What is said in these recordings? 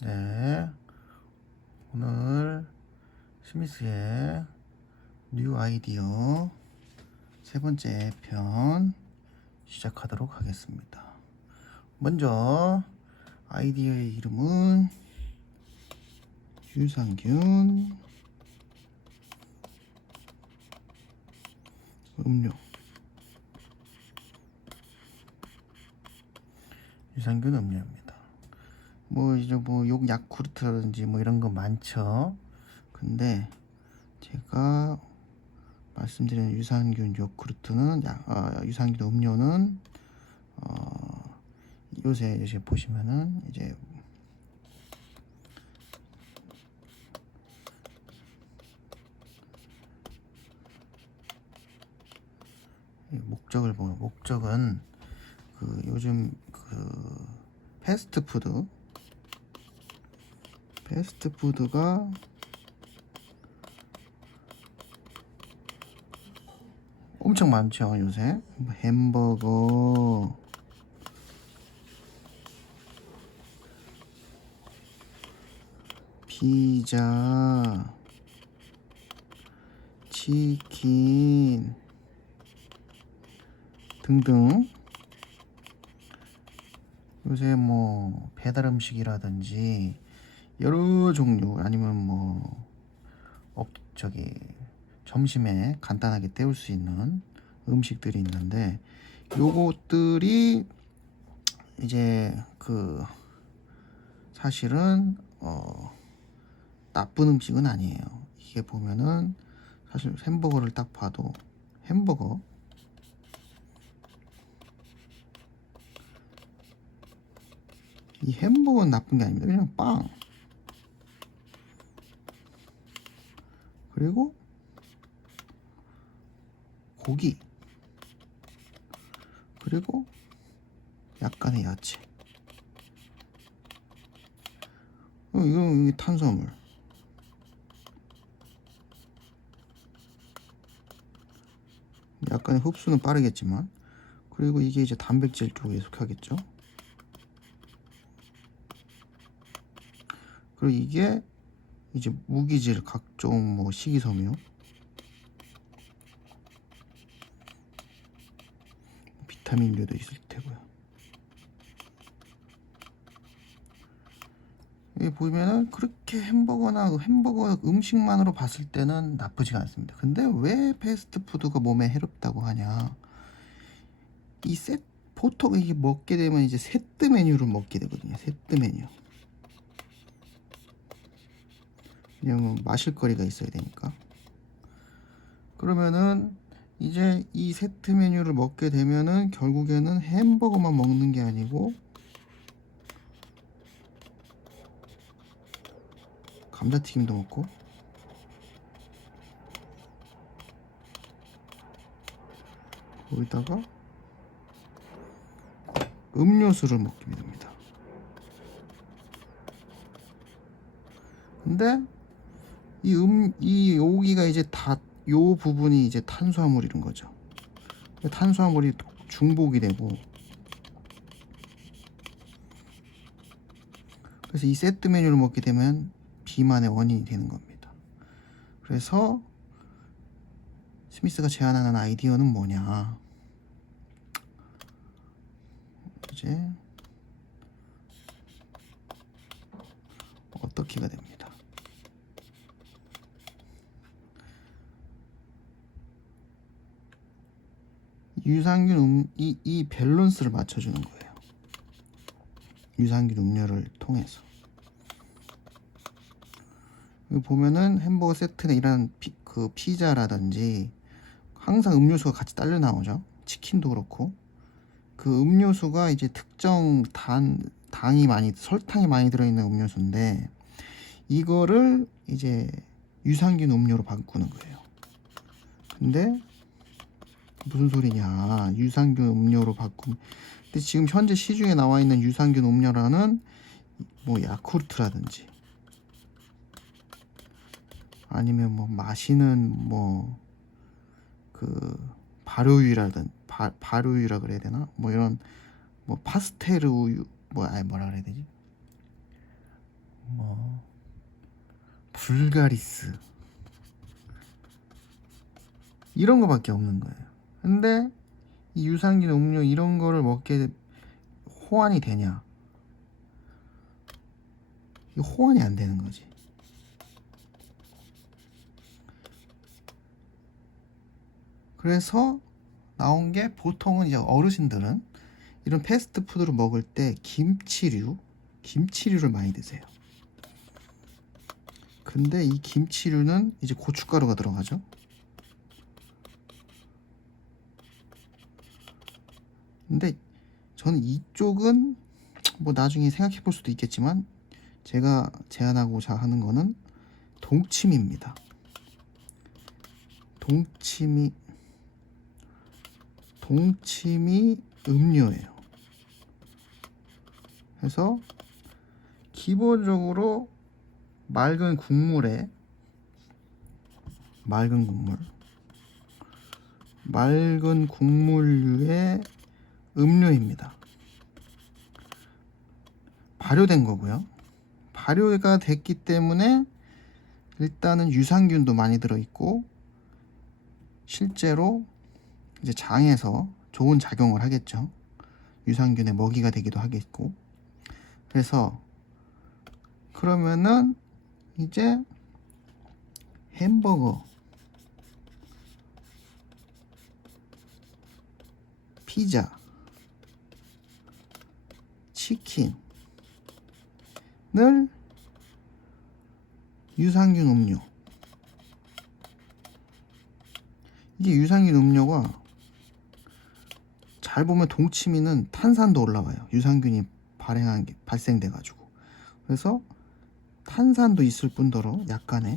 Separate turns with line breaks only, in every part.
네. 오늘 스미스의 뉴 아이디어 세 번째 편 시작하도록 하겠습니다. 먼저 아이디어의 이름은 유산균 음료 유산균 음료입니다. 뭐 이제 뭐 욕 야쿠르트라든지 뭐 이런 거 많죠. 근데 제가 말씀드린 유산균 요구르트는 야, 어, 유산균 음료는 어, 요새 요새 보시면은 이제 이 목적을 보면 목적은 그 요즘 그 패스트푸드 패스트푸드가 엄청 많죠 요새. 뭐 햄버거. 피자. 치킨. 등등. 요새 뭐 배달 음식이라든지 여러 종류 아니면 뭐 업, 저기 점심에 간단하게 때울 수 있는 음식들이 있는데 요것들이 이제 그 사실은 어 나쁜 음식은 아니에요. 이게 보면은 사실 햄버거를 딱 봐도 햄버거 이 햄버거는 나쁜 게 아닙니다. 그냥 빵. 그리고 고기. 그리고 약간의 야채. 어, 이거 탄수화물. 약간의 흡수는 빠르겠지만 그리고 이게 이제 단백질 쪽에 속하겠죠. 그리고 이게 이제 무기질 각종 뭐 식이섬유 비타민류도 있을 테고요. 여기 보면은 그렇게 햄버거나 그 햄버거 음식만으로 봤을 때는 나쁘지가 않습니다. 근데 왜 패스트푸드가 몸에 해롭다고 하냐? 이셋 보통 이게 먹게 되면 이제 세트 메뉴를 먹게 되거든요. 세트 메뉴. 왜냐면 마실 거리가 있어야 되니까. 그러면은 이제 이 세트 메뉴를 먹게 되면은 결국에는 햄버거만 먹는 게 아니고 감자튀김도 먹고 거기다가 음료수를 먹게 됩니다. 근데 이 음, 이 여기가 이제 다, 요 부분이 이제 탄수화물이런 거죠. 탄수화물이 중복이 되고, 그래서 이 세트 메뉴를 먹게 되면 비만의 원인이 되는 겁니다. 그래서 스미스가 제안하는 아이디어는 뭐냐? 이제 어떻게가 됩니다. 유산균 음, 이, 이 밸런스를 맞춰주는 거예요. 유산균 음료를 통해서. 여기 보면은 햄버거 세트나 이런 피, 그 피자라든지 항상 음료수가 같이 딸려 나오죠. 치킨도 그렇고. 그 음료수가 이제 특정 단, 당이 많이, 설탕이 많이 들어있는 음료수인데, 이거를 이제 유산균 음료로 바꾸는 거예요. 근데 무슨 소리냐? 유산균 음료로 바꾸면 근데 지금 현재 시중에 나와 있는 유산균 음료라는 뭐 야쿠르트라든지 아니면 뭐 마시는 뭐 그 발효유라든 바, 발효유라 그래야 되나? 뭐 이런 뭐 파스텔 우유 뭐 아니 뭐라 그래야 되지? 뭐 불가리스 이런 거밖에 없는 거예요. 근데 이 유산균 음료 이런 거를 먹게 호환이 되냐? 이 호환이 안 되는 거지. 그래서 나온 게 보통은 이제 어르신들은 이런 패스트푸드를 먹을 때 김치류, 김치류를 많이 드세요. 근데 이 김치류는 이제 고춧가루가 들어가죠. 근데 저는 이쪽은 뭐 나중에 생각해 볼 수도 있겠지만 제가 제안하고자 하는 거는 동치미입니다. 동치미 동치미 음료예요. 그래서 기본적으로 맑은 국물에 맑은 국물 맑은 국물류의 음료입니다. 발효된 거고요. 발효가 됐기 때문에 일단은 유산균도 많이 들어 있고 실제로 이제 장에서 좋은 작용을 하겠죠. 유산균의 먹이가 되기도 하겠고. 그래서 그러면은 이제 햄버거 피자 치킨을 유산균 음료 이게 유산균 음료가 잘 보면 동치미는 탄산도 올라와요. 유산균이 발행한 게 발생돼 가지고. 그래서 탄산도 있을 뿐더러 약간의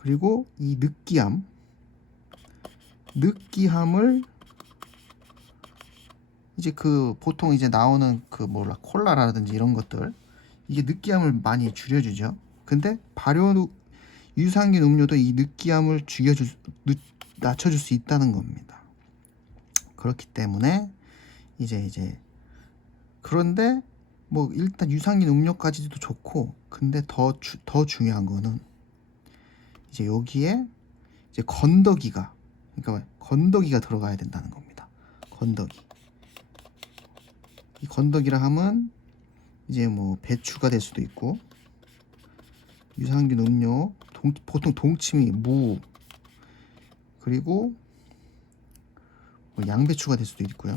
그리고 이 느끼함 느끼함을 이제 그 보통 이제 나오는 그 몰라 콜라라든지 이런 것들 이게 느끼함을 많이 줄여주죠. 근데 발효 유산균 음료도 이 느끼함을 늦- 낮춰줄 수 있다는 겁니다. 그렇기 때문에 이제 이제 그런데 뭐 일단 유산균 음료까지도 좋고 근데 더더 중요한 거는 이제 여기에 이제 건더기가 그러니까 건더기가 들어가야 된다는 겁니다. 건더기. 이 건더기라 함은 이제 뭐 배추가 될 수도 있고 유산균 음료 동, 보통 동치미 무 그리고 뭐 양배추가 될 수도 있고요.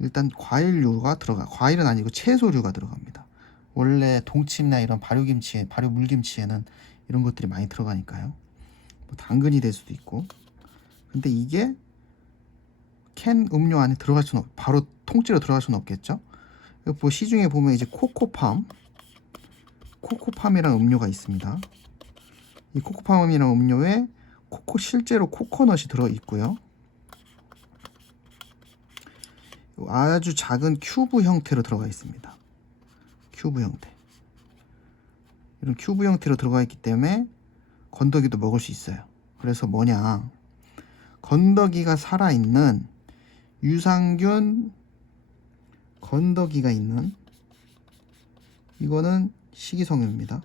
일단 과일류가 들어가 과일은 아니고 채소류가 들어갑니다. 원래 동치미나 이런 발효김치에 발효 물김치에는 이런 것들이 많이 들어가니까요. 뭐 당근이 될 수도 있고. 근데 이게 캔 음료 안에 들어갈 수는 없, 바로 통째로 들어갈 수는 없겠죠. 뭐 시중에 보면 이제 코코팜 코코팜이라는 음료가 있습니다. 이 코코팜이라는 음료에 코코 실제로 코코넛이 들어 있고요. 아주 작은 큐브 형태로 들어가 있습니다. 큐브 형태. 이런 큐브 형태로 들어가 있기 때문에 건더기도 먹을 수 있어요. 그래서 뭐냐? 건더기가 살아있는 유산균 건더기가 있는 이거는 식이섬유입니다.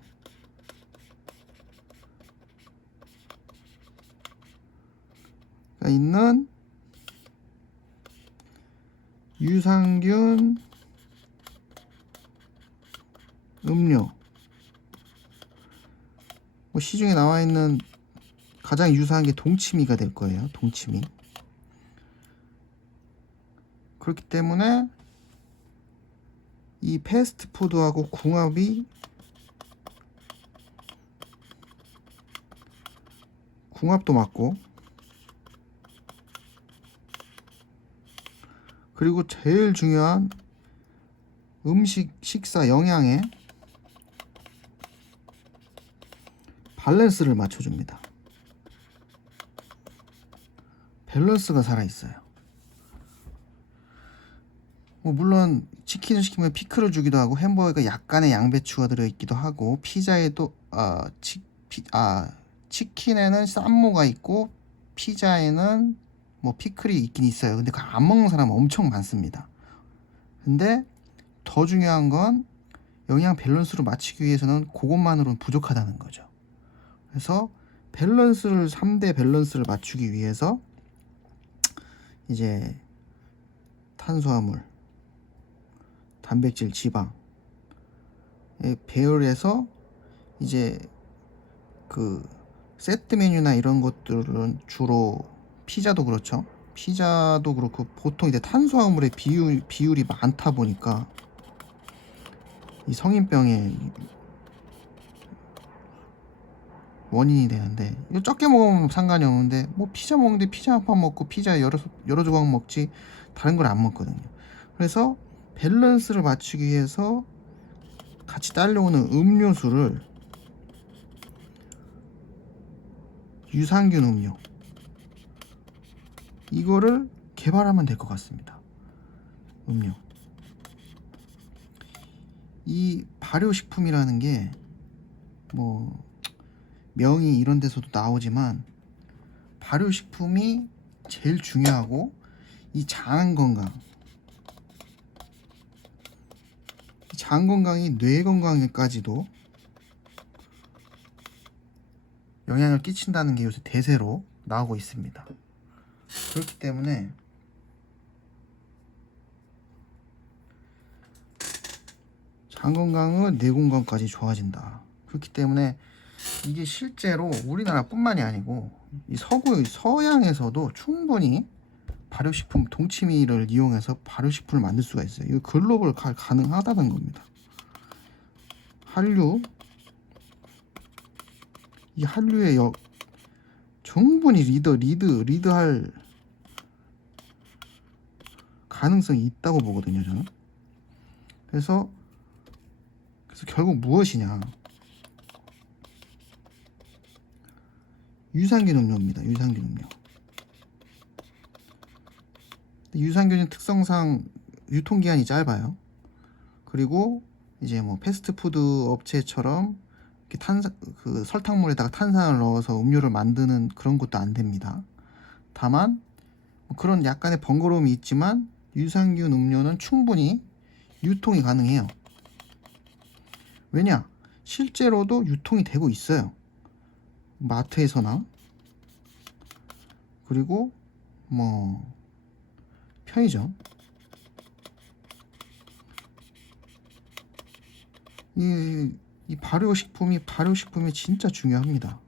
가 있는 유산균 음료 뭐 시중에 나와 있는 가장 유사한 게 동치미가 될 거예요. 동치미. 그렇기 때문에 이 패스트푸드하고 궁합이 궁합도 맞고 그리고 제일 중요한 음식 식사 영양에 밸런스를 맞춰줍니다. 밸런스가 살아있어요. 뭐 물론 치킨을 시키면 피클을 주기도 하고 햄버거에 약간의 양배추가 들어있기도 하고 피자에도 어, 치, 피, 아, 치킨에는 쌈무가 있고 피자에는 뭐 피클이 있긴 있어요. 근데 그거 안 먹는 사람은 엄청 많습니다. 근데 더 중요한 건 영양 밸런스를 맞추기 위해서는 그것만으로는 부족하다는 거죠. 그래서 밸런스를 3대 밸런스를 맞추기 위해서 이제 탄수화물, 단백질, 지방 에 배열해서 이제 그 세트 메뉴나 이런 것들은 주로 피자도 그렇죠. 피자도 그렇고 보통 이제 탄수화물의 비율 비율이 많다 보니까 이 성인병의 원인이 되는데 이거 적게 먹으면 상관이 없는데 뭐 피자 먹는데 피자 한 판 먹고 피자 여러 여러 조각 먹지 다른 걸 안 먹거든요. 그래서 밸런스를 맞추기 위해서 같이 딸려오는 음료수를 유산균 음료 이거를 개발하면 될 것 같습니다. 음료. 이 발효식품이라는 게 뭐 명의 이런 데서도 나오지만 발효식품이 제일 중요하고 이장 건강 이장 건강이 뇌 건강에까지도 영향을 끼친다는 게 요새 대세로 나오고 있습니다. 그렇기 때문에 장 건강은 뇌 건강까지 좋아진다. 그렇기 때문에 이게 실제로 우리나라뿐만이 아니고 이 서구 서양에서도 충분히 발효식품 동치미를 이용해서 발효식품을 만들 수가 있어요. 이거 글로벌 가, 가능하다는 겁니다. 한류. 이 한류의 역 충분히 리더 리드 리드할 가능성이 있다고 보거든요 저는. 그래서 그래서 결국 무엇이냐? 유산균 음료입니다. 유산균 음료 유산균은 특성상 유통기한이 짧아요 그리고 이제 뭐 패스트푸드 업체처럼 이렇게 탄산 그 설탕물에다가 탄산을 넣어서 음료를 만드는 그런 것도 안 됩니다. 다만 뭐 그런 약간의 번거로움이 있지만 유산균 음료는 충분히 유통이 가능해요. 왜냐? 실제로도 유통이 되고 있어요. 마트에서나 그리고 뭐 편의점 이, 이 발효식품이 발효식품이 진짜 중요합니다.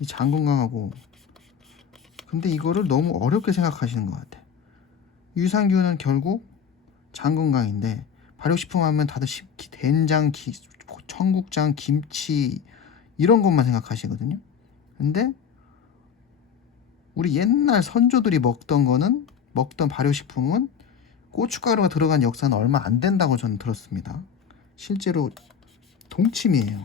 이 장 건강하고 근데 이거를 너무 어렵게 생각하시는 것 같아. 유산균은 결국 장 건강인데 발효식품 하면 다들 쉽게 된장, 기, 청국장, 김치 이런 것만 생각하시거든요. 근데 우리 옛날 선조들이 먹던 거는 먹던 발효식품은 고춧가루가 들어간 역사는 얼마 안 된다고 저는 들었습니다. 실제로 동치미예요.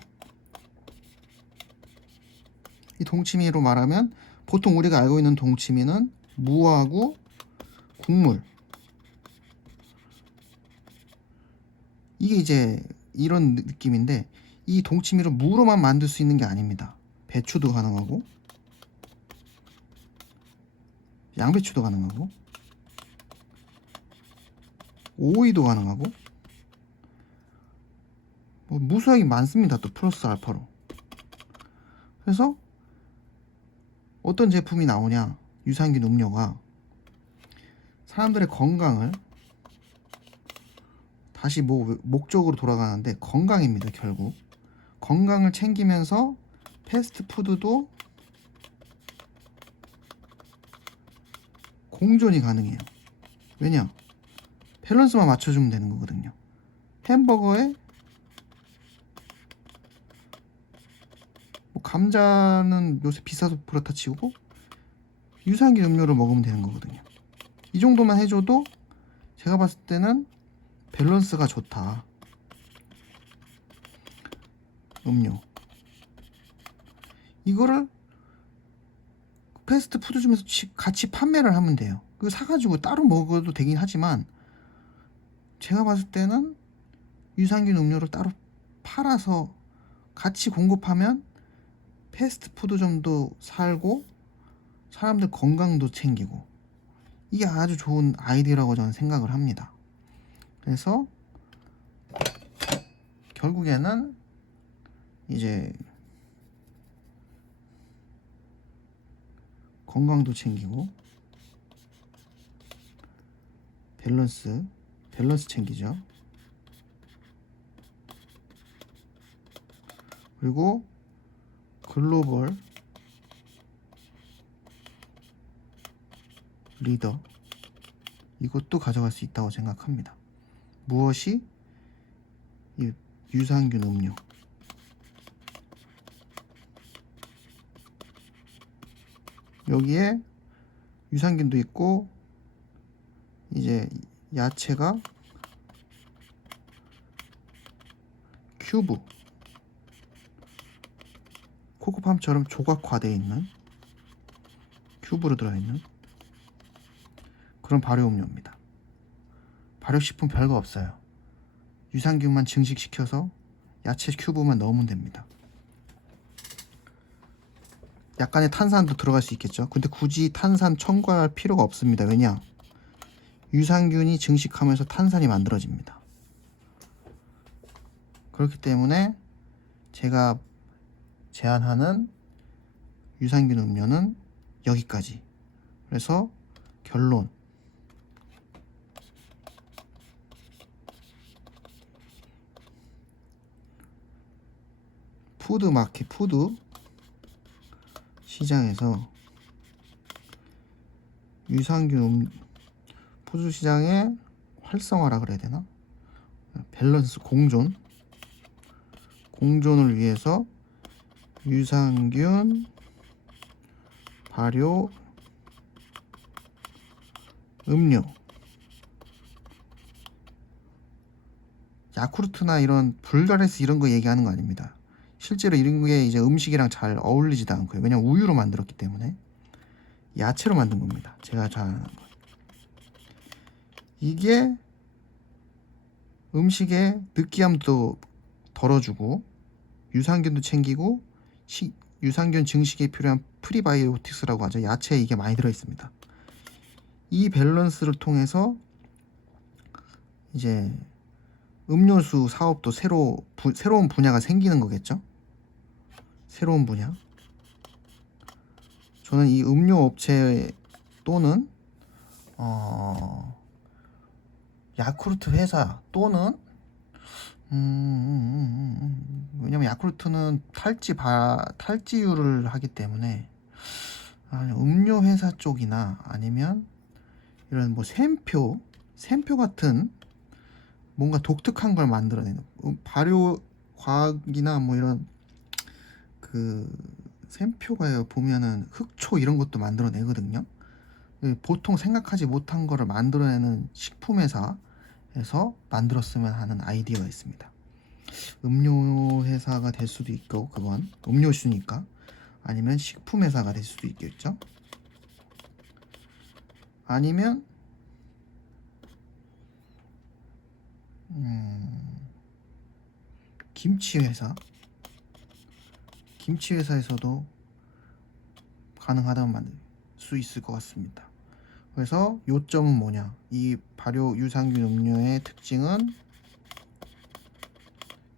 이 동치미로 말하면 보통 우리가 알고 있는 동치미는 무하고 국물 이게 이제 이런 느낌인데 이 동치미를 무로만 만들 수 있는 게 아닙니다. 배추도 가능하고 양배추도 가능하고 오이도 가능하고 뭐 무수하게 많습니다. 또 플러스 알파로. 그래서 어떤 제품이 나오냐? 유산균 음료가 사람들의 건강을 다시 뭐 목적으로 돌아가는데 건강입니다. 결국 건강을 챙기면서 패스트푸드도 공존이 가능해요. 왜냐? 밸런스만 맞춰주면 되는 거거든요. 햄버거에 뭐 감자는 요새 비싸도 그렇다 치고 유산균 음료를 먹으면 되는 거거든요. 이 정도만 해줘도 제가 봤을 때는 밸런스가 좋다. 음료. 이거를 패스트푸드 중에서 같이 판매를 하면 돼요. 그 사가지고 따로 먹어도 되긴 하지만 제가 봤을 때는 유산균 음료를 따로 팔아서 같이 공급하면 패스트푸드점도 살고 사람들 건강도 챙기고 이게 아주 좋은 아이디어라고 저는 생각을 합니다. 그래서 결국에는 이제 건강도 챙기고 밸런스 밸런스 챙기죠. 그리고 글로벌 리더 이것도 가져갈 수 있다고 생각합니다. 무엇이 이 유산균 음료 여기에 유산균도 있고 이제 야채가 큐브 코코팜처럼 조각화되어 있는 큐브로 들어있는 그런 발효음료입니다. 발효식품 별거 없어요. 유산균만 증식시켜서 야채 큐브만 넣으면 됩니다. 약간의 탄산도 들어갈 수 있겠죠. 근데 굳이 탄산 첨가할 필요가 없습니다. 왜냐? 유산균이 증식하면서 탄산이 만들어집니다. 그렇기 때문에 제가 제안하는 유산균 음료는 여기까지. 그래서 결론. 푸드 마켓, 푸드 시장에서 유산균 음, 푸드 시장의 활성화라 그래야 되나? 밸런스 공존 공존을 위해서 유산균 발효 음료 야쿠르트나 이런 불가레스 이런 거 얘기하는 거 아닙니다. 실제로 이런 게 이제 음식이랑 잘 어울리지도 않고요. 왜냐면 우유로 만들었기 때문에 야채로 만든 겁니다. 제가 잘하는 거. 이게 음식의 느끼함도 덜어주고 유산균도 챙기고 시, 유산균 증식에 필요한 프리바이오틱스라고 하죠. 야채에 이게 많이 들어 있습니다. 이 밸런스를 통해서 이제 음료수 사업도 새로 부, 새로운 분야가 생기는 거겠죠. 새로운 분야. 저는 이 음료 업체 또는 어, 야쿠르트 회사 또는 음, 음, 음, 음. 왜냐면 야쿠르트는 탈지 바, 탈지유를 하기 때문에 아니, 음료 회사 쪽이나 아니면 이런 뭐 샘표 샘표 같은 뭔가 독특한 걸 만들어내는 음, 발효 과학이나 뭐 이런 그 샘표가 보면은 흑초 이런 것도 만들어내거든요. 예, 보통 생각하지 못한 거를 만들어내는 식품 회사 에서 만들었으면 하는 아이디어가 있습니다. 음료 회사가 될 수도 있고 그건 음료수니까 아니면 식품 회사가 될 수도 있겠죠. 아니면 음, 김치 회사 김치 회사에서도 가능하다면 만들 수 있을 것 같습니다. 그래서 요점은 뭐냐? 이 발효 유산균 음료의 특징은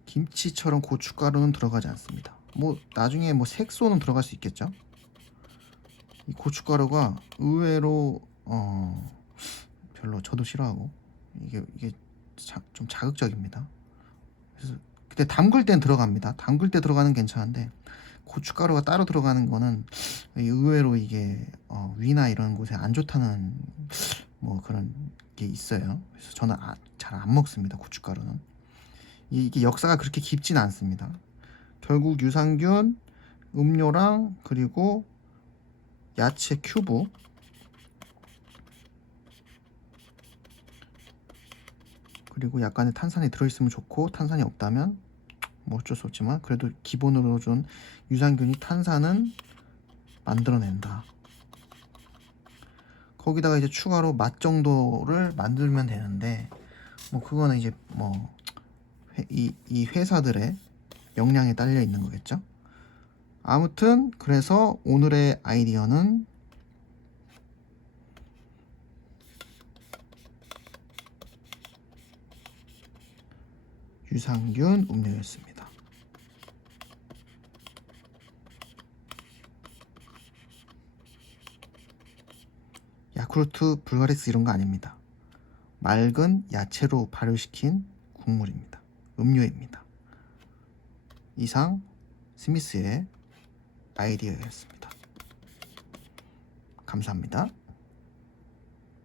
김치처럼 고춧가루는 들어가지 않습니다. 뭐 나중에 뭐 색소는 들어갈 수 있겠죠. 이 고춧가루가 의외로 어 별로 저도 싫어하고 이게 이게 자, 좀 자극적입니다. 그래서 그때 담글 땐 들어갑니다. 담글 때 들어가는 괜찮은데 고춧가루가 따로 들어가는 거는 의외로 이게 어, 위나 이런 곳에 안 좋다는 뭐 그런 게 있어요. 그래서 저는 아, 잘안 먹습니다. 고춧가루는 이게 역사가 그렇게 깊진 않습니다. 결국 유산균 음료랑 그리고 야채 큐브 그리고 약간의 탄산이 들어있으면 좋고 탄산이 없다면 뭐 어쩔 수 없지만 그래도 기본으로 준 유산균이 탄산은 만들어낸다. 거기다가 이제 추가로 맛 정도를 만들면 되는데 뭐 그거는 이제 뭐 이 이 회사들의 역량에 딸려 있는 거겠죠. 아무튼 그래서 오늘의 아이디어는 유산균 음료였습니다. 야쿠르트 불가리스 이런 거 아닙니다. 맑은 야채로 발효시킨 국물입니다. 음료입니다. 이상 스미스의 아이디어였습니다. 감사합니다.